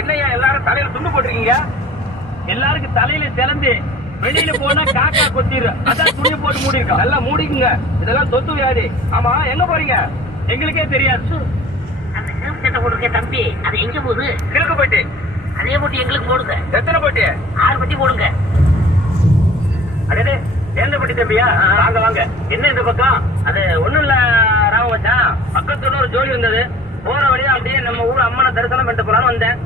என்னையா எல்லாரும் தலையில துண்டு போட்டிருக்கீங்க? எல்லாருக்கும் தலையில திறந்து வெளியில போனா காக்கா கொத்திரு. அதான் துணி போட்டு மூடி இருக்கோம். நல்லா மூடிக்குங்க. இதெல்லாம் தொத்து வியாதி. ஆமா, எங்க போறீங்க? எங்களுக்கே தெரியாது. அந்த சிவப்பு சட்டை போட்டிருக்க தம்பி, அது எங்க போகுது? கிழக்கு போட்டு. அதே போட்டு எங்களுக்கு போடுங்க. எத்தனை போட்டு? 6 பட்டி போடுங்க. அடே, எந்த பட்டி தம்பியா? வாங்க வாங்க. என்ன இந்த பக்கம்? அது ஒண்ணும் இல்ல ராம மச்சான். பக்கத்துல ஒரு ஜோடி இருந்தது. போற வழியா அப்படியே நம்ம ஊர் அம்மனை தரிசனம் பண்ணிட்டு போலான்னு வந்தேன்.